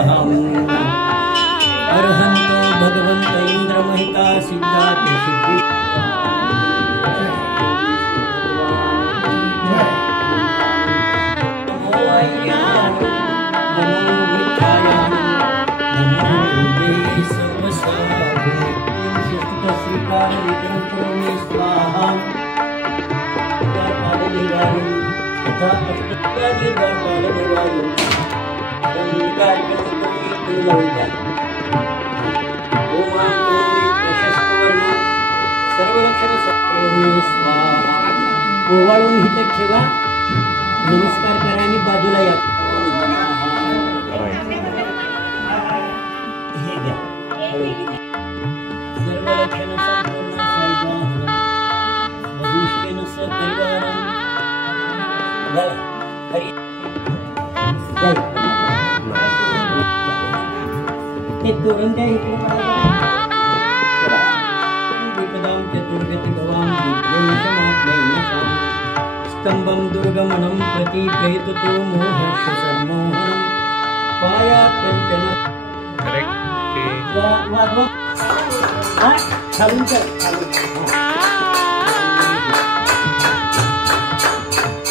स्वाहाम् अर्हन्तो भगवन्त इन्द्रमहिता सिद्धाते सिद्धि ओवाळून इथे ठेवा नमस्कार करा आणि बाजूला या हे द्या सर्व लक्षण संपूर्ण मधुष्केन सपरिवारं झालं हरी ते तोरण काय इकडे विपदां चतुर्गति भवां दिव्यमिषमात्मैनसाम् स्तंभं दुर्गमनं प्रति प्रयततो मोहस्य सम्मोहनं पायात् कंचन चालून चल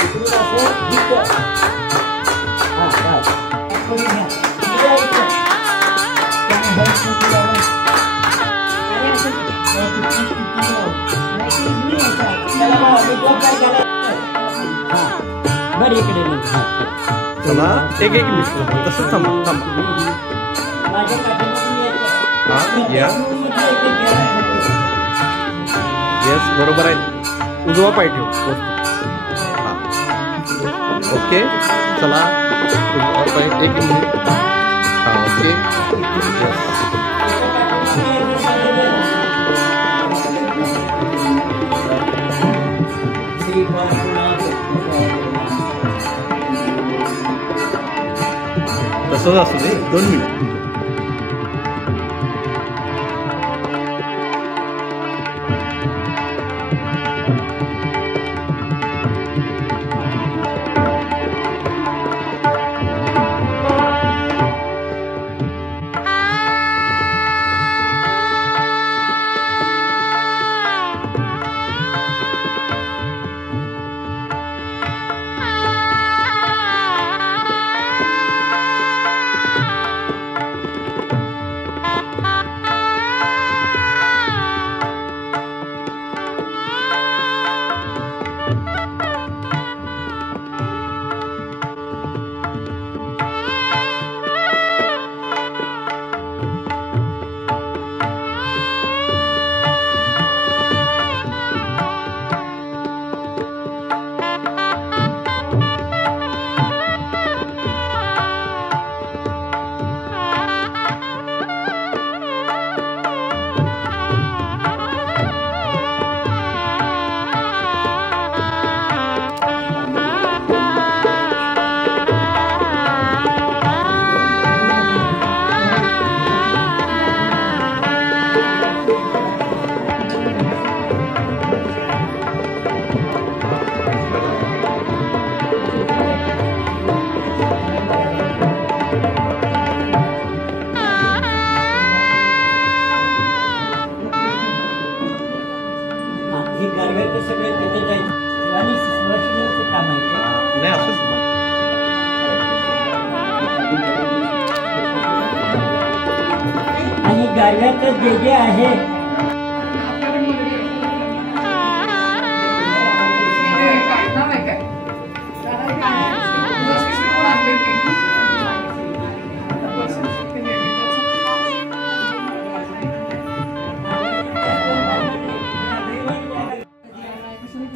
इकडून असं दिसतं हां बस थोडी घ्या चला एक मिनिट तसंच थांबा या येस बरोबर आहे उजवा पाय ठेव हां ओके चला उजवा पाय एक मिनिट हां ओके तसंच असू दे 2 मिनिट आणि गारव्याचं जे आहे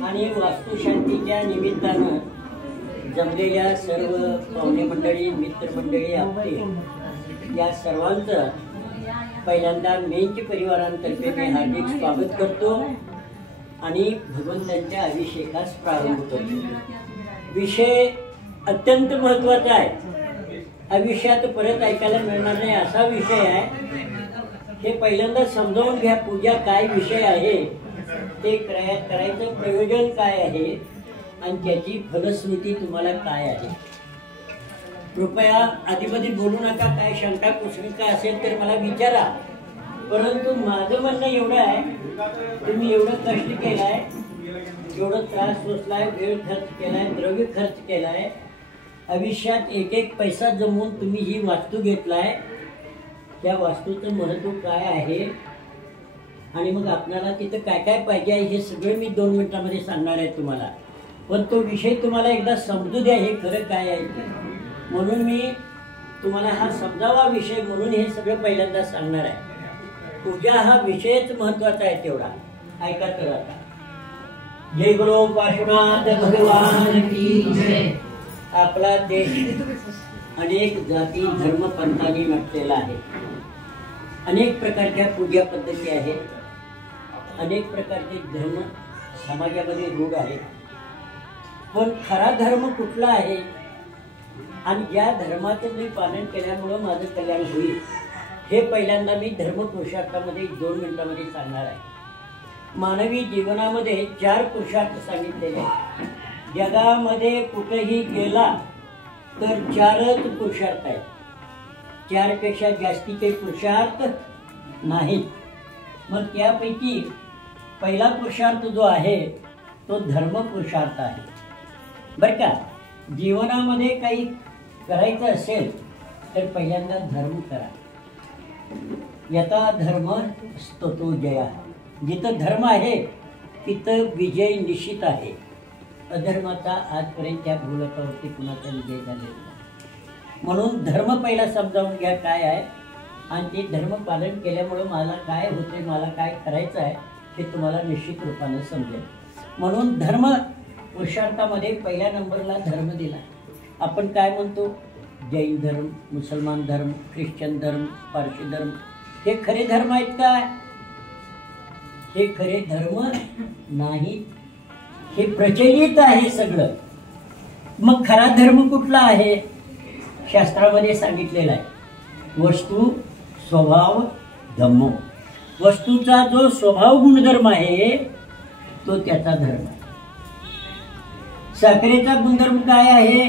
आणि वास्तुशांतीच्या निमित्तानं जमलेल्या सर्व पाहुणे मंडळी मित्रमंडळी आपले या सर्वांचं पहिल्यांदा मेंच परिवारांतर्फे मी हार्दिक स्वागत करतो आणि भगवंतांच्या अभिषेकास प्रारंभ करतो। विषय अत्यंत महत्त्वाचा आहे, आयुष्यात परत ऐकायला मिळणार नाही असा विषय आहे। हे पहिल्यांदा समजावून घ्या, पूजा काय विषय आहे, ते करायचं प्रयोजन काय आहे आणि त्याची फलश्रुती तुम्हाला काय आहे। कृपया आधीमध्ये बोलू नका. काय शंका कुसमिका असेल तर मला विचारा. परंतु माझं म्हणणं एवढं आहे, तुम्ही एवढं कष्ट केलाय, एवढं त्रास सोसलाय, वेळ खर्च केलाय, द्रव्य खर्च केलाय, आयुष्यात एक एक पैसा जमवून तुम्ही ही वास्तू घेतलाय. त्या वास्तूचं महत्त्व काय आहे आणि मग आपल्याला तिथं काय काय पाहिजे आहे हे सगळं मी 2 मिनिटांमध्ये सांगणार आहे तुम्हाला. पण तो विषय तुम्हाला एकदा समजू द्या हे खरं काय आहे ते. म्हणून मी तुम्हाला हा समजावा विषय म्हणून हे सगळं पहिल्यांदा सांगणार आहे. पूजा हा विषयच महत्वाचा आहे तेवढा. ऐका तर आता. जय गुरु पार्श्वनाथ भगवान की जय. आपला देश अनेक जाती धर्म पंथांनी नटलेला आहे. अनेक प्रकारच्या पूजा पद्धती आहेत, अनेक प्रकारचे धर्म समाजामध्ये रूढ आहेत. पण खरा धर्म कुठला आहे आणि ज्या धर्माचं मी पालन केल्यामुळं माझं कल्याण होईल हे पहिल्यांदा मी धर्म पुरुषार्थामध्ये 2 मिनिटांमध्ये सांगणार आहे. मानवी जीवनामध्ये 4 पुरुषार्थ सांगितलेले आहेत. जगामध्ये कुठेही गेला तर 4च पुरुषार्थ आहेत. 4 पेक्षा जास्तीचे पुरुषार्थ नाहीत. मग त्यापैकी पहिला पुरुषार्थ जो आहे तो धर्म पुरुषार्थ आहे. बरं का, जीवनामध्ये काही करायचं असेल तर पहिल्यांदा धर्म करा. यथा धर्म स्ततो जया. जिथं धर्म आहे तिथं विजय निश्चित आहे. अधर्माचा आजपर्यंत त्या भूलोकावरती कुणाचा विजय झालेला नाही. म्हणून धर्म पहिला समजावून घ्या काय आहे आणि ते धर्म पालन केल्यामुळं मला काय होते, मला काय करायचं आहे हे तुम्हाला निश्चित रूपाने समजेल. म्हणून धर्म पुरुषार्थामध्ये पहिल्या नंबरला धर्म दिला. आपण काय म्हणतो, जैन धर्म, मुसलमान धर्म, ख्रिश्चन धर्म, पारशी धर्म हे खरे धर्म आहेत काय? हे खरे धर्म नाही. हे प्रचलित आहे सगळं. मग खरा धर्म कुठला आहे? शास्त्रामध्ये सांगितलेला आहे. वस्तू स्वभाव धम्मो. वस्तूचा जो स्वभाव गुणधर्म आहे तो त्याचा धर्म आहे. साखरेचा गुणधर्म काय आहे?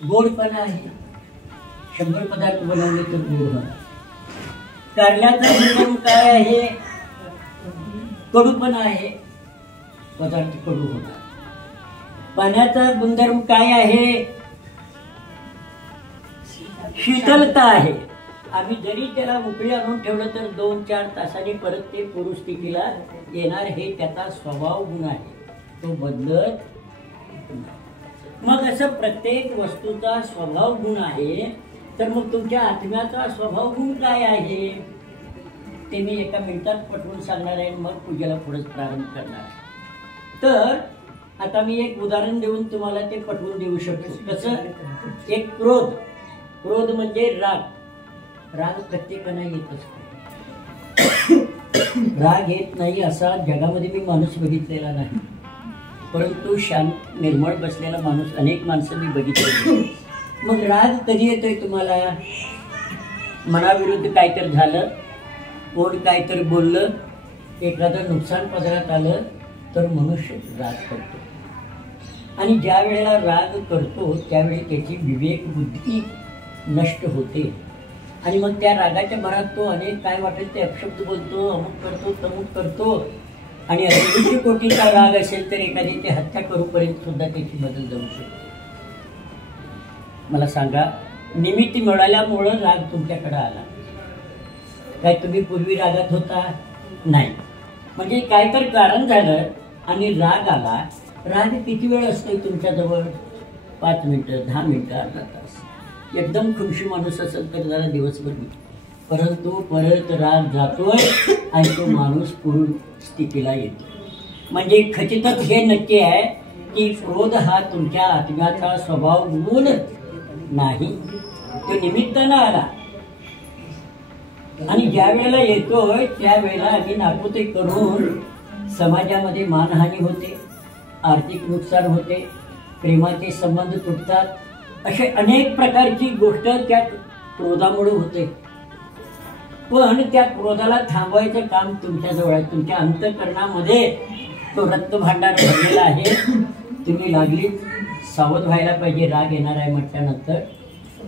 गोडपणा आहे. 100 पदार्थ बनवले तर गोड होणार. कारल्याचा गुणधर्म काय आहे? कडूपणा आहे. पदार्थ कडू होणार. पाण्याचा गुणधर्म काय आहे? शीतलता आहे. आम्ही जरी त्याला उकळी आणून ठेवलं तर 2-4 तासांनी परत ते पूर्वस्थितीला येणार. हे त्याचा स्वभाव गुण आहे, तो बदलत. मग असं प्रत्येक वस्तूचा स्वभाव गुण आहे. तर मग तुमच्या आत्म्याचा स्वभाव गुण काय आहे ते मी एका मिनिटात पटवून सांगणार आहे. मग पूजेला पुढेच प्रारंभ करणार आहे. तर आता मी एक उदाहरण देऊन तुम्हाला ते पटवून देऊ शकतो. कसं? एक क्रोध. क्रोध म्हणजे राग. राग प्रत्येकाला येत असतो. राग येत नाही असा जगामध्ये मी माणूस बघितलेला नाही. परंतु शांत निर्मळ बसलेला माणूस अनेक माणसं मी बघितले. मग राग कधी येतोय तुम्हाला? मनाविरुद्ध काहीतरी झालं, कोण काहीतरी बोललं, एखादं नुकसान पदरात आलं तर मनुष्य राग करतो. आणि ज्या वेळेला राग करतो त्यावेळी त्याची विवेक बुद्धी नष्ट होते. आणि मग त्या रागाच्या भरात तो अनेक काय वाटेल ते अपशब्द बोलतो, अमुक करतो, तमुक करतो. आणि 80 कोटीचा राग असेल तर एखाद्याची हत्या करूपर्यंत सुद्धा त्याची बदल जाऊ शकते. मला सांगा, निमित्त मिळाल्यामुळं राग तुमच्याकडे आला काय? तुम्ही पूर्वी रागात होता? नाही. म्हणजे काय तर कारण झालं आणि राग आला. राग किती वेळ असतोय तुमच्याजवळ? 5 मिनिटं, 10 मिनिटं, अर्धा तास. एकदम खुमशी माणूस असेल तर जरा दिवसभर. परंतु परत राग जातोय आणि तो माणूस पूर्ण स्थितीला येतो. म्हणजे खचितच हे नक्की आहे की क्रोध हा तुमच्या आत्म्याचा स्वभाव गुण नाही, तो निमित्तानं आला. आणि ज्या वेळेला येतोय त्यावेळेला आम्ही नाकुते करून समाजामध्ये मानहानी होते, आर्थिक नुकसान होते, प्रेमाचे संबंध तुटतात. असे अनेक प्रकारची गोष्ट त्या क्रोधामुळे होते. पण त्या क्रोधाला थांबवायचं काम तुमच्याजवळ आहे. तुमच्या अंतःकरणामध्ये तो रक्तभांडार भरलेला आहे. तुम्ही लागली सावध व्हायला पाहिजे. राग येणार आहे म्हटल्यानंतर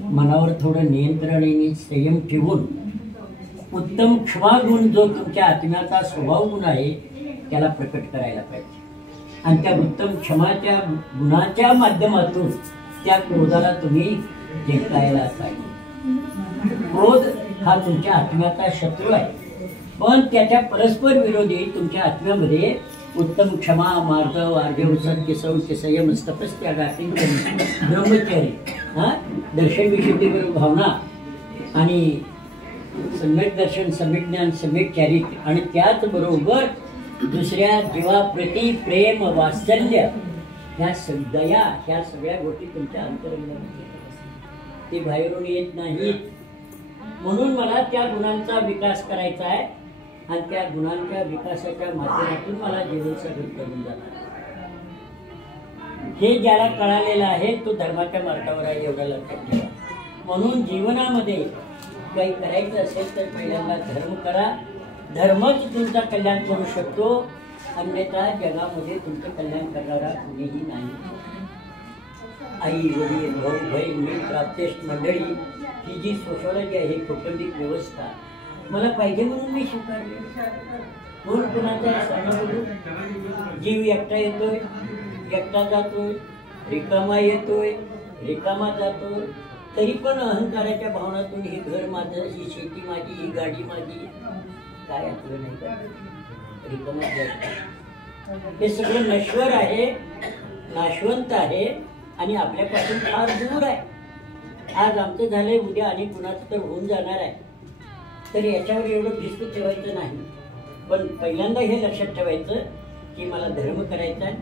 मनावर थोडं नियंत्रण आणि संयम ठेवून उत्तम क्षमा गुण जो तुमच्या आत्म्याचा स्वभाव गुण आहे त्याला प्रकट करायला पाहिजे आणि त्या उत्तम क्षमाच्या गुणाच्या माध्यमातून त्या क्रोधाला तुम्ही जिंकायला पाहिजे. क्रोध हा तुमच्या आत्म्याचा शत्रू आहे, पण त्याच्या परस्पर विरोधी तुमच्या आत्म्यामध्ये उत्तम क्षमा, मार्दव, आर्जव, सत्य, शौच, संयम, तपस्त्याग, ब्रह्मचर्य, दर्शन विशुद्धीवर भावना आणि सम्यक दर्शन, सम्यक ज्ञान, सम्यक चारित्र्य आणि त्याचबरोबर दुसऱ्या जीवाप्रती प्रेम, वात्सल्य, ह्या दया, ह्या सगळ्या गोष्टी तुमच्या अंतरंगामध्ये ते बाहेरून येत नाहीत. म्हणून मला त्या गुणांचा विकास करायचा आहे आणि त्या गुणांच्या विकासाच्या माध्यमातून मला जीवन सगळं करून जाणार. हे ज्याला कळालेलं आहे तो धर्माच्या मार्गावर आहे, एवढं लक्षात ठेवा. म्हणून जीवनामध्ये काही करायचं असेल तर पहिल्यांदा धर्म करा. धर्मच तुमचा कल्याण करू शकतो, अन्यथा जगामध्ये तुमचं कल्याण करणारा कुणीही नाही. आई, वडील, भाऊ, बहीण, मित्र, आप्तेष्ट मंडळी, ही जी सोशॉलॉजी आहे, कौटुंबिक व्यवस्था मला पाहिजे म्हणून मी स्वीकारली. म्हणून कुणाचा सांगा बोलू. जीव एकटा येतोय, एकटा जातोय, रिकामा येतोय, रिकामा जातोय, तरी पण अहंकाराच्या भावनातून हे घर माझं, ही शेती माझी, ही गाडी माझी, काय आपलं नाही का रिकामा जात. हे सगळं नश्वर आहे, नाशवंत आहे आणि आपल्यापासून फार दूर आहे. आज आमचं झालंय, उद्या आणि कुणाचं तर होऊन जाणार आहे. तर याच्यावर एवढं भिस्त ठेवायचं नाही, पण पहिल्यांदा हे लक्षात ठेवायचं की मला धर्म करायचा आहे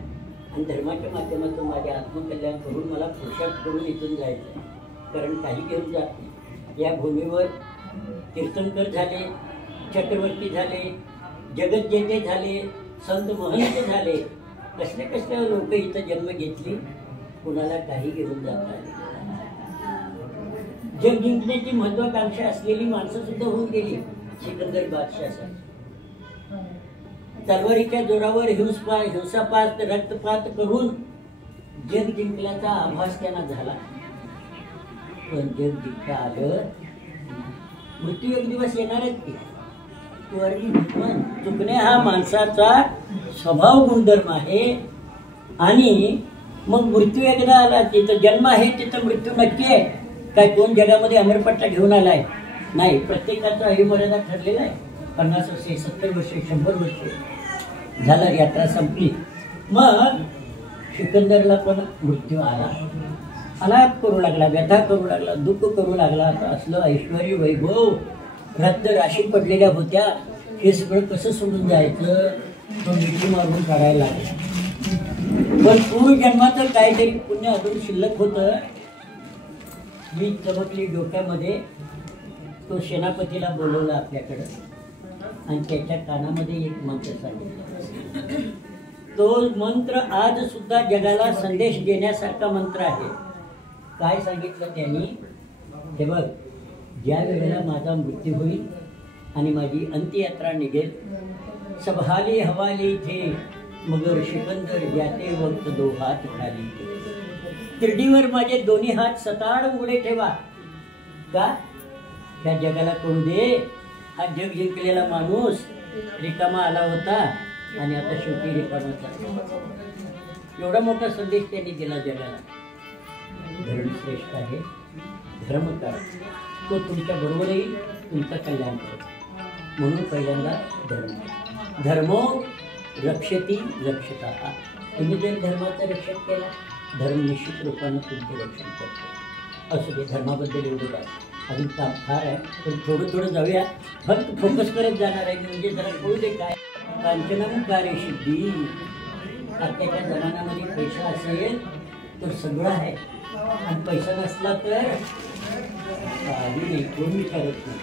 आणि धर्माच्या माध्यमातून माझे आत्मकल्याण करून मला पुरुषार्थ करून इथून जायचं आहे. कारण काही घेऊन जात नाही. या भूमीवर तीर्थंकर झाले, चक्रवर्ती झाले, जगत जेते झाले, संत महंत झाले, कसले कसले लोक इथं जन्म घेतली, कुणाला काही घेऊन जात आले. जग जिंकण्याची महत्वाकांक्षा असलेली माणसं सुद्धा होऊन गेली. सिकंदर बादशाहसाठी तलवारीच्या जोरावर हिंसापात, रक्तपात करून जग जिंकल्याचा आभास त्यांना झाला. पण जग जिंकता आलं, मृत्यू एक दिवस येणारच की. चुकणे हा माणसाचा स्वभाव गुणधर्म आहे आणि मग मृत्यू एकदा आला, तिथं जन्म आहे तिथं मृत्यू नक्की आहे. काय कोण जगामध्ये अमरपट्टा घेऊन आलाय? नाही. प्रत्येकाचा आयुर्मर्यादा ठरलेला आहे. 50 वर्षे, 70 वर्षे, 100 वर्षे झालं, यात्रा संपली. मग सिकंदरला पण मृत्यू आला. अनाप करू लागला, व्यथा करू लागला, दुःख करू लागला. आता असलं ऐश्वर, वैभव, रक्त राशी पडलेल्या होत्या, हे सगळं कसं सोडून जायचं? तो मिठी मारून काढायला लागला. पण पूर्वजन्माचं काहीतरी पुण्य अजून शिल्लक होतं. मी चमकली डोक्यामध्ये. तो सेनापतीला बोलवला आपल्याकडं आणि त्याच्या कानामध्ये एक मंत्र सांगितला. तो मंत्र आज सुद्धा जगाला संदेश देण्यासारखा मंत्र आहे. काय सांगितलं त्यांनी? हे बघ, ज्या वेळेला माझा मृत्यू होईल आणि माझी अंत्ययात्रा निघेल, सबहाली हवाली थे मगर सिकंदर जाते वक्त दो हात खाली. तिरडीवर माझे दोन्ही हात सताड उघडे ठेवा. का? त्या जगाला कळू दे, हा जग जिंकलेला माणूस रिकामा आला होता आणि आता शेवटी रिकामा चालला. एवढा मोठा संदेश त्यांनी दिला जगाला. धर्म श्रेष्ठ आहे, धर्म करा, तो तुमच्या बरोबर येईल, तुमचं कल्याण करेल. म्हणून पहिल्यांदा धर्म. धर्मो रक्षती रक्षता. तुम्ही जर धर्माचं रक्षण केला, धर्म निश्चित रूपानं तुमचं रक्षण करतो. असं ते धर्माबद्दल एवढं काय. अजून काम फार आहे, पण थोडं थोडं जाऊया. फक्त फोकस करत जाणार आहे म्हणजे जरा कळू दे काय. कांचनम कार्यसिद्धी. आत्ताच्या जमान्यामध्ये पैसा असेल तर सगळं आहे आणि पैसा नसला तर काही नाही, कोण विचारत नाही.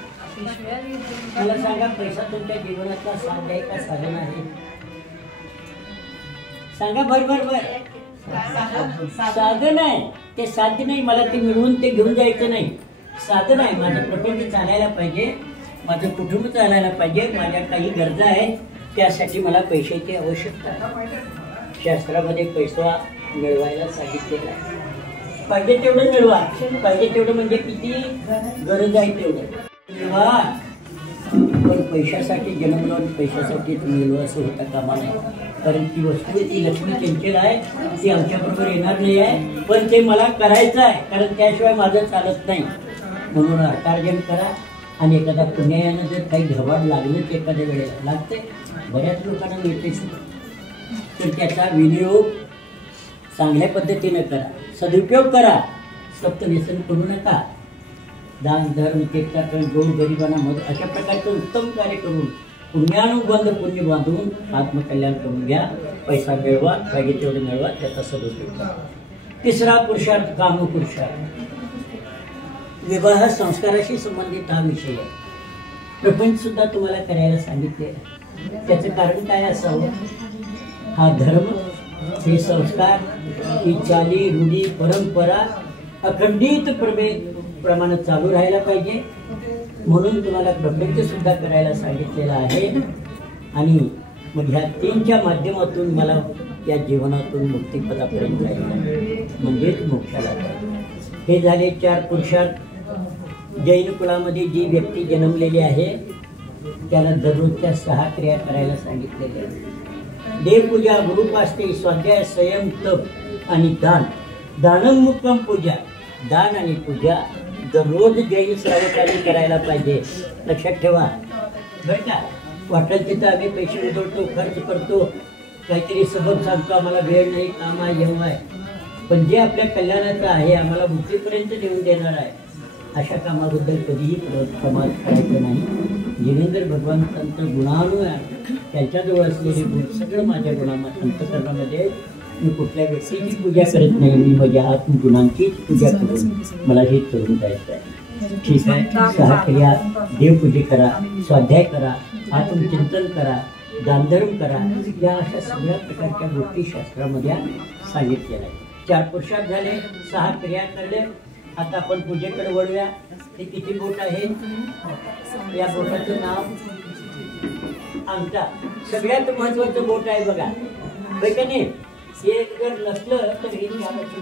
मला सांगा, पैसा तुमच्या जीवनाचा साथ आहे का साधन आहे? सांगा. बरोबर. साधन आहे, ते साध्य नाही. मला ते मिळवून ते घेऊन जायचं नाही. साधन आहे. माझं प्रपंच चालायला पाहिजे, माझं कुटुंब चालायला पाहिजे, माझ्या काही गरजा आहेत, त्यासाठी मला पैशाची आवश्यकता आहे. शास्त्रामध्ये पैसा मिळवायला सांगितलेला आहे. पाहिजे तेवढं मिळवा. पाहिजे तेवढं म्हणजे किती गरज आहे तेवढं मिळवा. पण पैशासाठी जन्मलो आणि पैशासाठीच मिळलो असं होता कामा नाही. कारण ती वस्तू ती लक्ष्मी चंचल आहे, ती आमच्याबरोबर येणार नाही आहे. पण ते मला करायचं आहे, कारण त्याशिवाय माझं चालत नाही. म्हणून अर्थार्जन करा. आणि एखाद्या पुण्यायानं जर काही घबाड लागलंच एखाद्या वेळेला लागते, बऱ्याच लोकांना मिळते, तर त्याचा विनियोग चांगल्या पद्धतीनं करा, सदुपयोग करा. सप्तव्यसन करू नका. दान धर्म तीर्थाटन गोर गरिबांना मदत अशा प्रकारचं उत्तम कार्य करून पुण्यानुबंध पुण्य बांधून आत्मकल्याण करून घ्या. पैसा मिळवा, पाहिजे तेवढे मिळवा, त्याचा सदुपयोग करा. तिसरा पुरुषार्थ कामपुरुषार्थ. विवाह संस्काराशी संबंधित हा विषय आहे. प्रपंच सुद्धा तुम्हाला करायला सांगितले. त्याचं कारण काय असावं? हा धर्म, हे संस्कार, ही चाली रूढी परंपरा अखंडित प्रमाणे चालू राहायला पाहिजे. म्हणून तुम्हाला प्रपंच सुद्धा करायला सांगितलेला आहे. आणि मग ह्या तीनच्या माध्यमातून मला या जीवनातून मुक्तिपदापर्यंत जायचं म्हणजेच मोक्षाला जायचं. हे झाले 4 पुरुषार्थ. जैन कुळामध्ये जी व्यक्ती जन्मलेली आहे त्याला दररोजच्या 6 क्रिया करायला सांगितलेल्या आहेत. देवपूजा, गुरुपाष्टे, स्वाध्याय, संयम, तप आणि दान. दानम मुक्कम पूजा. दान आणि पूजा दररोज जैन श्रावकांनी करायला पाहिजे. लक्षात ठेवा बरं का. वाटेल तिथं आम्ही पैसे उधळतो, खर्च करतो, काहीतरी सबब सांगतो, आम्हाला वेळ नाही, काम आहे, जेव्हा आहे. पण जे आपल्या कल्याणाचं आहे, आम्हाला मुक्तीपर्यंत नेऊन देणार आहे, अशा कामाबद्दल कधीही प्रमाद करायचं नाही. जिनेंद्र भगवंतांचं गुणाणू त्यांच्याजवळ असलेले गुण सगळं माझ्या अंतःकरणामध्ये. मी कुठल्या व्यक्तीची पूजा करत नाही, मी माझ्या आत्मगुणांचीच पूजा करून मला हे करून जायचं आहे. ठीक आहे. 6 क्रिया, देवपूजे करा, स्वाध्याय करा, आत्मचिंतन करा, दानधर्म करा, या अशा सगळ्या प्रकारच्या गोष्टी शास्त्रामध्ये सांगितलेल्या आहेत. 4 पुरुषार्थ झाले, 6 क्रिया करले. आता आपण पूजेकडे वळूया. हे किती बोट आहे? या बोटाचं नाव अंगठा. सगळ्यात महत्वाचं बोट आहे बघा, का नाही? हे जर नसलं तर हे नसतं.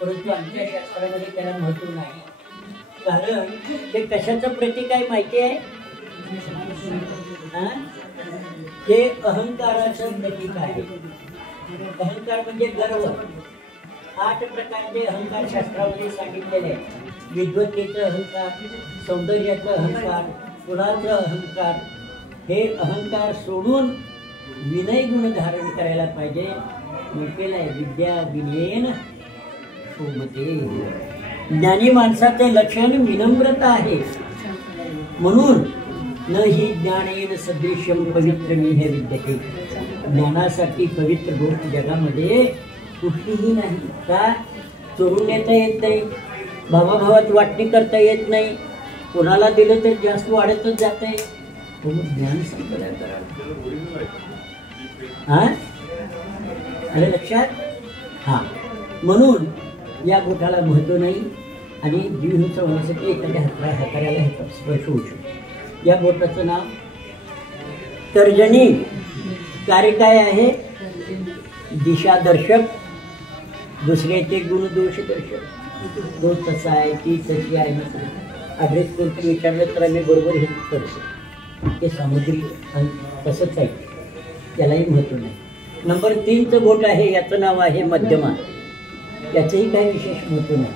परंतु आमच्या शास्त्रामध्ये त्याला महत्व नाही. कारण ते कशाचं प्रतीक आहे माहिती आहे? हे अहंकाराचं प्रतीक आहे. अहंकार म्हणजे गर्व. 8 प्रकारचे अहंकार शास्त्रामध्ये सांगितलेले आहे. विद्वत्तेचं अहंकार, सौंदर्याचं अहंकार, कुळाचं अहंकार. हे अहंकार सोडून विनय गुण धारण करायला पाहिजे. म्हटलेलं आहे विद्या विनयेन शोभते. ज्ञानी माणसाचे लक्षण विनम्रता आहे. म्हणून न ही ज्ञानेन सदृश्यम पवित्रमी हे विद्यते. ज्ञानासाठी पवित्र गोष्ट जगामध्ये कुठलीही नाही. का? चोरून नेता येत नाही, भावाभावात वाटणी करता येत नाही, कोणाला दिलं तर जास्त वाढतच जात आहे. ज्ञान संपदा करा. अरे लक्षात. म्हणून या बोटाला महत्व नाही. आणि जीव हिंसा होण्यासाठी एखाद्या हाताऱ्याला ह्याचा स्पर्श होऊ शकतो. या बोटाचं नाव तर्जनी. कार्य काय आहे? दिशादर्शक, दुसऱ्याचे गुण दोष दर्शक. तो तसा आहे, ती तशी आहे. ॲड्रेस कोणतं विचारलं तर आम्ही बरोबर हे करतो. ते सामुद्रिक तसंच आहे, त्यालाही महत्व नाही. नंबर 3चं बोट आहे, याचं नाव आहे मध्यमा. याचंही काही विशेष महत्व नाही.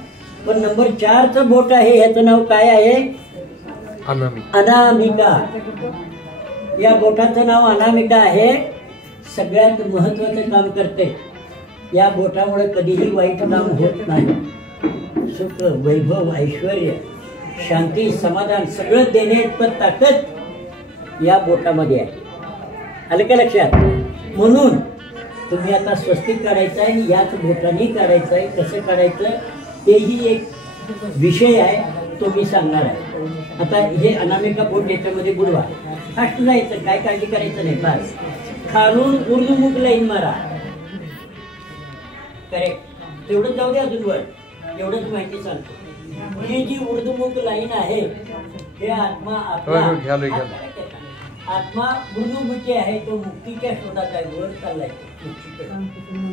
पण नंबर 4चं बोट आहे, ह्याचं नाव काय आहे? अनामिका. या बोटाचं नाव अनामिका आहे. सगळ्यात महत्वाचं काम करते. या बोटामुळे कधीही वाईट काम होत नाही. सुख, वैभव, ऐश्वर्य, शांती, समाधान सगळं देण्याइतपत ताकद या बोटामध्ये आहे. आलं का लक्षात? म्हणून तुम्ही आता स्वस्तिक काढायचं आहे आणि याच बोटाने काढायचं आहे. कसं काढायचं तेही एक विषय आहे, तो मी सांगणार आहे. आता हे अनामिका बोट याच्यामध्ये बुडवा. फास्ट जायचं, काय काळजी करायचं नाही. बस खालून ऊर्ध्वमुख लाईन मारा. करेक्ट. तेवढंच जाऊ दे अजून वर. एवढंच माहिती सांगतो. ही जी ऊर्ध्वमुख लाईन आहे, हे आत्मा आपला आत्मा ऊर्ध्वमुखी आहे. तो मुक्तीच्या शोधात आहे, वर चाललाय मुक्तीकडे.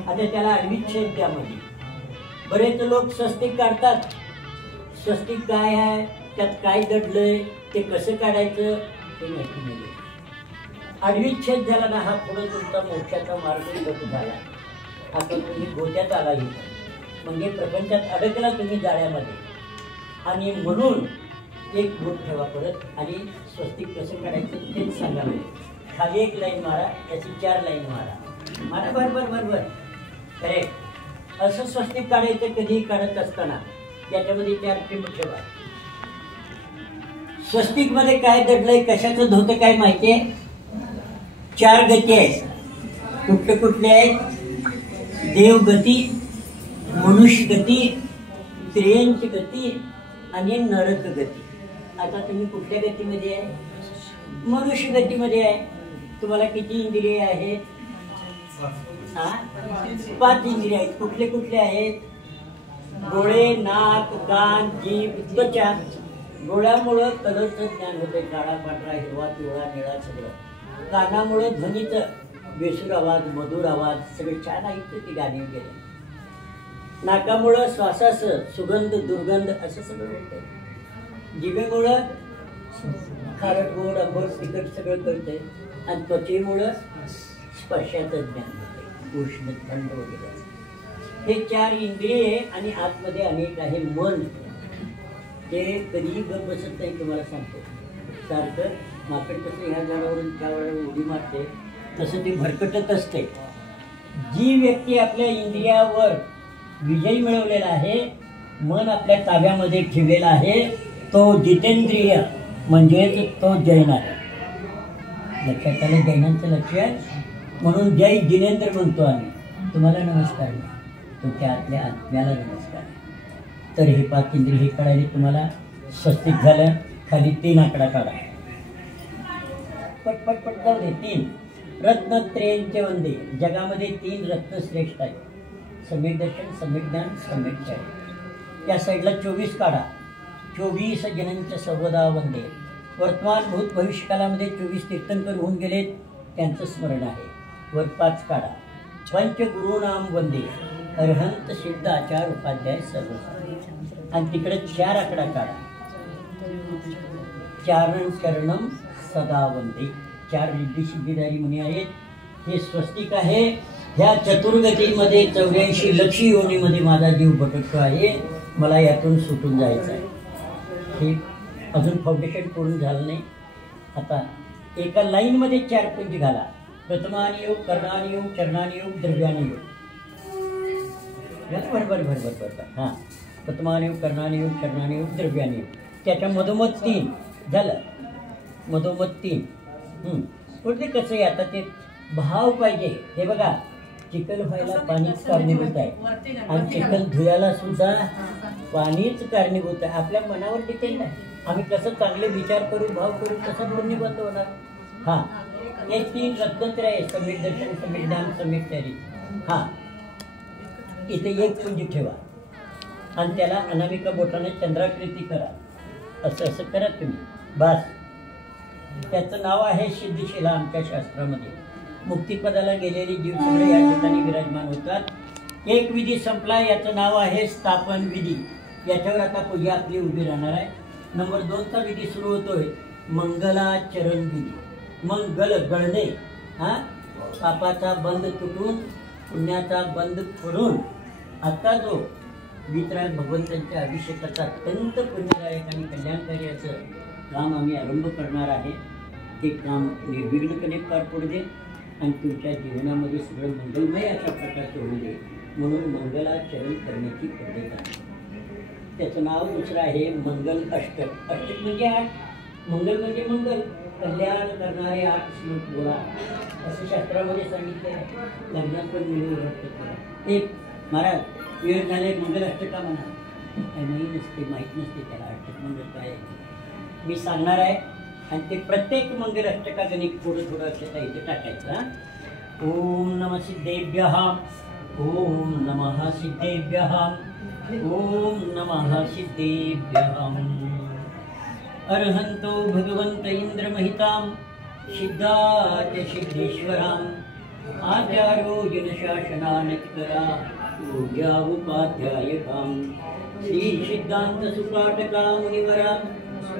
आता त्याला आडवी छेद त्यामध्ये बरेच लोक स्वस्तिक काढतात. स्वस्तिक काय आहे, त्यात काय दडलंय, ते कसं काढायचं ते माहिती नाही. आडवीच्छेद झाला ना, हा पुढे तुमचा मोक्षाचा मार्ग बंद झाला. आता तुम्ही गोत्यात आलाही, म्हणजे प्रपंचात अडकला तुम्ही जाळ्यामध्ये. आणि म्हणून एक बोट ठेवा परत आणि स्वस्तिक कसं काढायचं तेच सांगावे. खाली एक लाईन मारा, त्याची 4 लाईन मारा. बरोबर करेक्ट. असं स्वस्तिक काढायचं कधीही काढत असताना याच्यामध्ये 4 टिंब ठेवा. स्वस्तिक मध्ये काय दडलंय, कशाचं धोतं काय माहितीये? 4 गती आहेत. कुठले कुठले आहेत? देवगती, मनुष्य गती, स्त्रियांची गती आणि नरक गती. आता तुम्ही कुठल्या गतीमध्ये आहे? मनुष्य गतीमध्ये आहे. तुम्हाला किती इंद्रिय आहेत? 5 इंद्रिय आहेत. कुठले कुठले आहेत? डोळे, नाक, कान, जीभ, त्वचा. डोळ्यामुळं कलरचं ज्ञान होतंय, काळा, पांढरा, हिरवा, पिवळा, निळा सगळं. कानामुळं ध्वनीचं, बेसूर आवाज, मधुर आवाज सगळे छान ऐकतं ती गाणी वगैरे. नाकामुळं श्वासाचं सुगंध, दुर्गंध असं सगळं होतं. जिभेमुळं खारट, गोड, आंबट, तिखट सगळं कळतंय. आणि त्वचेमुळं स्पर्शाचं ज्ञान होतंय, उष्ण, थंड वगैरे. हे 4 इंद्रिय आणि आतमध्ये अनेक आहे मन. ते कधीही गप बसत नाही, तुम्हाला सांगतो. सारखं माकड कसं ह्या झाडावरून त्या वेळेला उडी मारते तसं ते भरकटत असते. जी व्यक्ती आपल्या इंद्रियावर विजय मिळवलेला आहे, मन आपल्या ताब्यामध्ये ठेवलेला आहे, तो जितेंद्रिय म्हणजेच तो जैन आहे. लक्षात आलं? जैनांचं लक्ष आहे. म्हणून जय जिनेंद्र म्हणतो आम्ही. तुम्हाला नमस्कार नाही, तुमच्या आतल्या आत्म्याला नमस्कार. तर हे 5 इंद्रिय हे काढायला तुम्हाला स्वस्तिक झालं. खाली 3 आकडा काढा. पटपट जाऊ दे. 3 रत्नत्रयींचे वंदे. जगामध्ये 3 रत्न श्रेष्ठ आहेत: सम्यक दर्शन, सम्यक ज्ञान, सम्यक चारित्र्य. या साईडला 24 काढा. 24 जनांच्या सर्वदा वंदे. वर्तमान भूत भविष्यकालामध्ये 24 तीर्थंकर होऊन गेलेत, त्यांचं स्मरण आहे. वर 5 काढा. पंचगुरूनाम वंदे. अर्हंत, सिद्ध, आचार, उपाध्याय सर्व. आणि तिकडे 4 आकडा काढा. चारण चरणम सदा वंदे. 4 रिद्धी सिद्धीधारी मुनी आहेत. हे स्वस्तिक आहे. ह्या चतुर्गतीमध्ये 84 लक्ष योनीमध्ये माझा जीव भटकतो आहे. मला यातून सुटून जायचं आहे. हे अजून फाउंडेशन पूर्ण झालं नाही. आता एका लाईनमध्ये 4 पुंज घाला. प्रथमानी योग, कर्णानी योग, चरणानी योग, द्रव्यानी योग. बरोबर. हां, प्रथमानी योग, कर्णानी योग, चरणानी योग, द्रव्यानी योग. त्याच्या मधोमध 3 झालं. मधोमध 3. पुढे कसं आहे? आता ते भाव पाहिजे. हे बघा, चिखल व्हायला पाणीच कारणीभूत आहे आणि चिखल धुयाला सुद्धा पाणीच कारणीभूत आहे. आपल्या मनावर डिपेंड आहे. आम्ही कसं चांगले विचार करू, भाव करू, कसं पुण्य बंद होणार. हां, हे 3 रत्नत्रय आहे: सम्यक दर्शन, सम्यक ज्ञान, सम्यक चारित्र्य. हां, इथे 1 पुंज ठेवा आणि त्याला अनामिका बोटाने चंद्राकृती करा. असं करा तुम्ही. बस. त्याचं नाव आहे सिद्धशिला. आमच्या शास्त्रामध्ये मुक्तिपदाला गेलेले जीव सगळे या ठिकाणी विराजमान होतात. एक विधी संपला, याचं नाव आहे स्थापन विधी. याच्यावर आता पूजा आपली उभी राहणार आहे. नंबर 2चा विधी सुरू होतोय मंगलाचरण विधी. मंगल गळणे. हां, पापाचा बंद तुटून पुण्याचा बंद करून आता जो वितराग भगवंतांच्या अभिषेकाचा अत्यंत पुण्यदायक आणि कल्याणकारी असं काम आम्ही आरंभ करणार आहे. ते काम निर्विघ्नपणे पार पडू दे आणि तुमच्या जीवनामध्ये सगळं मंगलमय अशा प्रकारचं होऊ दे, म्हणून मंगलाचरण करण्याची पद्धत आहे. त्याचं नाव दुसरं आहे मंगल अष्टक. अष्टक म्हणजे 8. मंगल म्हणजे मंगल, कल्याण करणारे 8 श्लोक बोला असं शास्त्रामध्ये सांगितलं आहे. लग्नात पण मिळून एक महाराज वेळ झाले मंगल अष्टका म्हणा. नाही नसते, माहीत नसते त्याला अष्टक मंगल काय आहे. मी सांगणार आहे आणि ते प्रत्येक मंगल अष्टका गणित थोडं अक्षता इथे टाकायचं. ओम नमः सिद्धेभ्यः, ओम नमः सिद्धेभ्यः, ओम नमः सिद्धेभ्यः. अर्हंतो भगवंत इंद्रमहितां सिद्धाच सिद्धेश्वरां आचार्यो जनशासनानकरा पूजा उपाध्यायकां श्री सिद्धांत सुपाटका मुनिवरा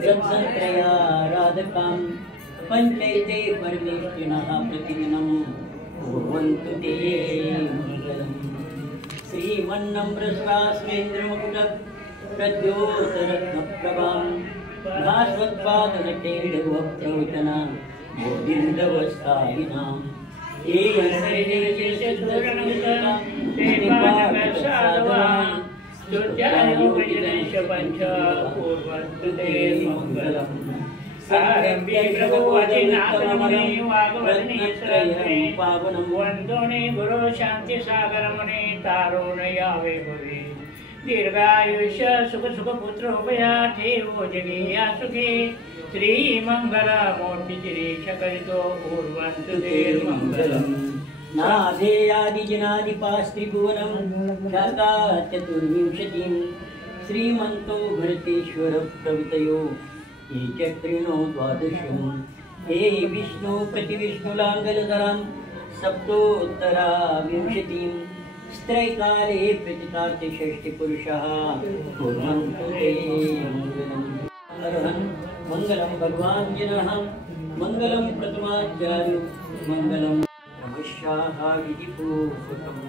रत्नत्रया राधकां पंचैते परमेष्ठिनः प्रतिदिनं कुर्वन्तु ते मङ्गलम्। श्रीमन्नम्रस्वास्मेन्द्रमुकुट प्रद्योतरत्नप्रभां भास्वत्पादनकेळवप्रवचना गोविन्दवस्थायिनां ये वंदोने गुरु शांति सागर मुनि तारुण यावे भुवि दीर्घायुष्य सुख सुख पुत्र उभया ठेवो जगे या सुखे श्री मंगल मोठी शिरीष करितो पूर्वंतु ते मंगलम्। नादेयादिजनादिपास्त्रिभुवनं शाखा चतुर्विंशतिं श्रीमन्तो भरतेश्वर प्रवृतयो ये चक्रिणो द्वादशं हे विष्णु प्रतिविष्णुलाङ्गलधरं सप्तोत्तरा विंशतिं स्त्रैकाले प्रतितार्थे षष्टिपुरुषः कुर्वन्तु ते मङ्गलम्। अर्हन् मङ्गलं भगवाञ्जनः मङ्गलं प्रथमाचार्यो मङ्गलं नमस्याः विधिपूर्वकम्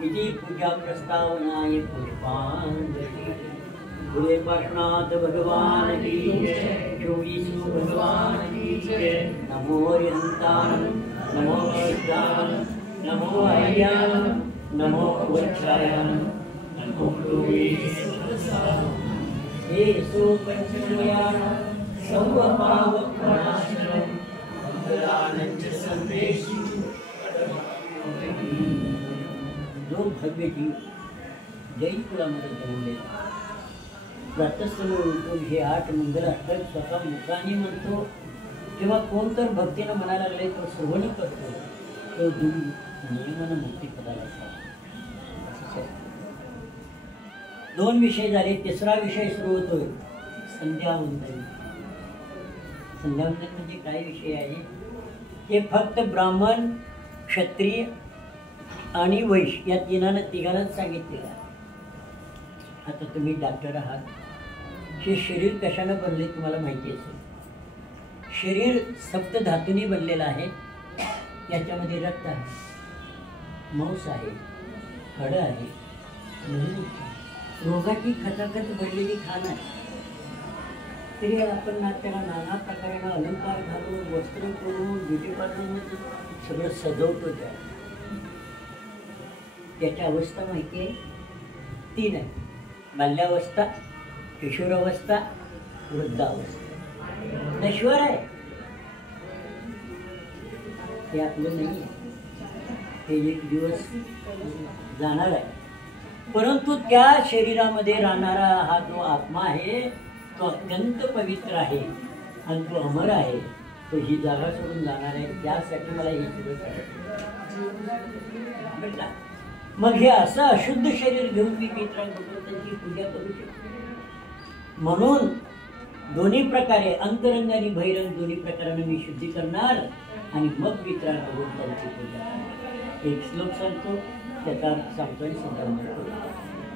विधि पूजा प्रस्तावनाय पुष्पाञ्जलि। भोले पार्श्वनाथ भगवान की चौबीसों भगवान की नमो हरिहंतान नमो विद्यान नमो आर्यान नमो वत्सायान नमो हे सो पंचमयान सर्व पावकनाशनम मंगलानंच संदेशी जो भव्य जीव जयकुलामध्ये जन्मले प्रातःसमोर उठून हे 8 मंगलाष्टक स्वतः मुखाने म्हणतो तेव्हा कोण तर भक्तीनं म्हणायला लागले तो श्रवणी करतो तो दूर नियमन मुक्तीपदाला जातो। 2 विषय झाले, तिसरा विषय सुरू होतोय संध्यावंदन। संध्यावंदन म्हणजे काय विषय आहे ते फक्त ब्राह्मण क्षत्रिय आणि वैश्य या तिघांनाच सांगितलेलं आहे। आता तुम्ही डॉक्टर आहात, हे शरीर कशाने बनले तुम्हाला माहिती असेल। शरीर सप्तधातूंनी बनलेलं आहे। याच्यामध्ये रक्त आहे, मांस आहे, हाडं आहे, रोगाची खचाखच भरलेली खाण आहे। तरी आपण त्याला नाना प्रकारानं अलंकार घालून वस्त्र करून ब्युटी पार्लरमध्ये सगळं सजवतो। त्याच्या अवस्था माहिती आहे 3 आहे, बाल्यावस्था, किशोरावस्था, वृद्धावस्था। नश्वर आहे ते आपलं नाही आहे, ते एक दिवस जाणार आहे। परंतु त्या शरीरामध्ये राहणारा हा जो आत्मा आहे तो अत्यंत पवित्र आहे आणि तो अमर आहे। तो ही जागा सोडून जाणार आहे, त्यासाठी मला हे सगळं करायचं। मग हे असं अशुद्ध शरीर घेऊन मी भगवंताची पूजा करू शकतो। म्हणून दोन्ही प्रकारे अंतरंग आणि बहिरंग दोन्ही प्रकाराने मी शुद्धी करणार आणि मग भगवंताची पूजा करणार। एक श्लोक सांगतो, त्याचा सांगतोय संध्यावंदन।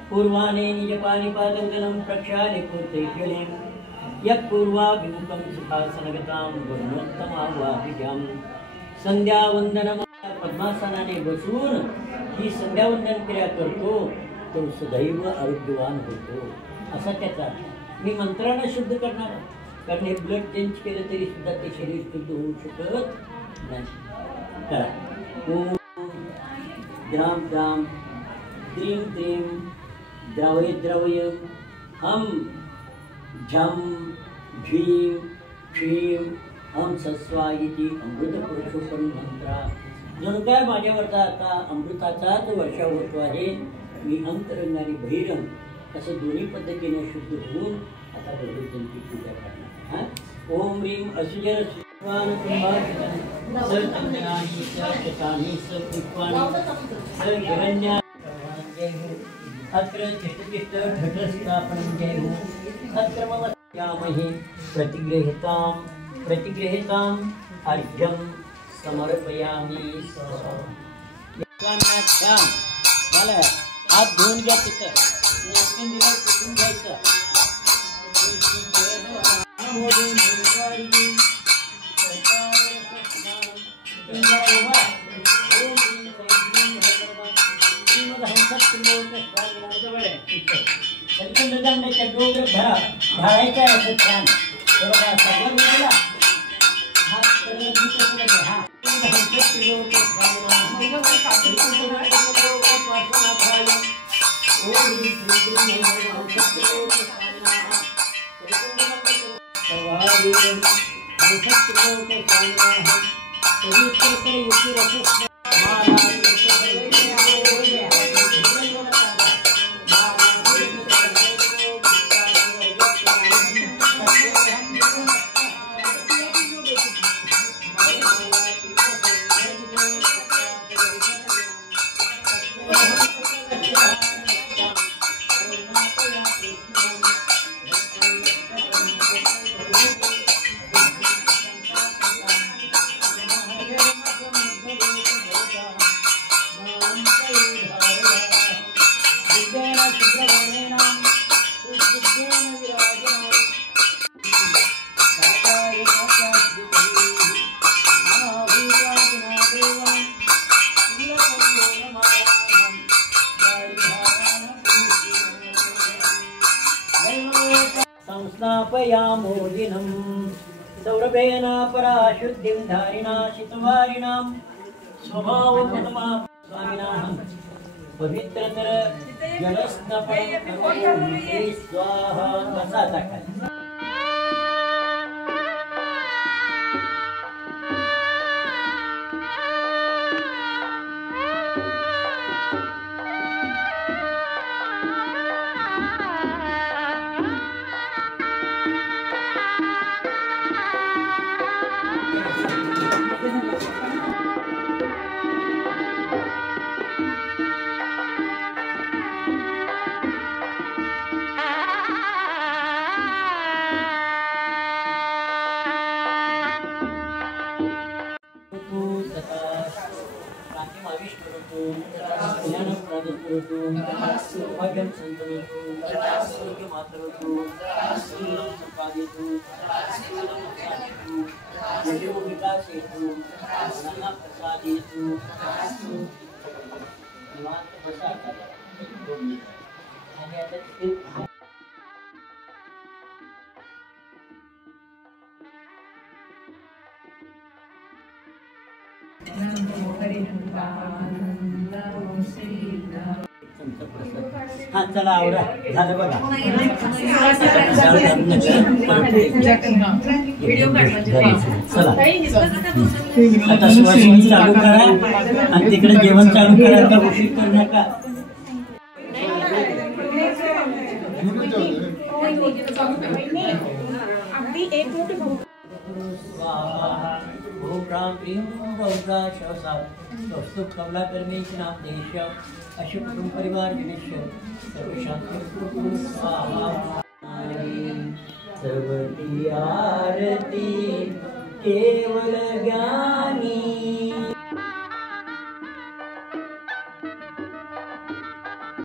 पूर्वाने निजपानिपादंगनं प्रक्षाल्य पूर्तैज्वलेन यत् पूर्वाभिमुखं सुखासनगतां गुणोत्तमावाभिजां। संध्यावंदनम पद्मासनाने बसून ही संध्यावंदन क्रिया करतो तो सदैव आरोग्यवान होतो, असा त्याचा अर्थ। मी मंत्राने शुद्ध करणार आहे, कारण हे ब्लड चेंज केलं तरी सुद्धा ते शरीर शुद्ध होऊ शकत नाही। करा ओम द्राम द्राम द्रीम द्रीम द्रावय द्रावय हम झम झीम क्षीम हम सस्वायिती अमृत पुरुषोत्तम मंत्रा। जणू काय माझ्यावरचा आता अमृताचाच वर्षाव होतो आहे। मी अंतरंग आणि बहिरंग असं दोन्ही पद्धतीने शुद्ध होऊन आता भगवंताची पूजा करणार। ओम ह्रीम असुजर शिवान कुंभाषितं सर्वचंदनानि सर्वशतानि सर्वपुष्पाणि सर्वहिरण्या जय हो। अत्र तिष्ठ घटस्थापनं जय हो। अत्र मम यामहे प्रतिगृहीताम् अर्घ्यं समर्पयामि। हात धुवून घ्या तिथं नॅपकिन दिल्यावर पुसून घ्यायचं दंडाच्या डोंगर घालायचा आहे असं छान बरोबर सगळं मिळाला हात हा संस्थापयामोदिनं सौरभेन पराशुद्धिं धारिणा शितवारिणां स्वभावप्रथमा स्वामिनां पवित्रतर जलस्नपनं करोमि स्वाहा कसा टाकायचा हाँ चला आवरा झालं बघा चला आता सुवासिनी चालू करा आणि तिकडे जेवण चालू करा का उशीर करू नका कमलाकर में नाम देश अशुभ कुटुंब परिवार विनिश्चय सर्व शांति सर्वती आरती केवल ज्ञानी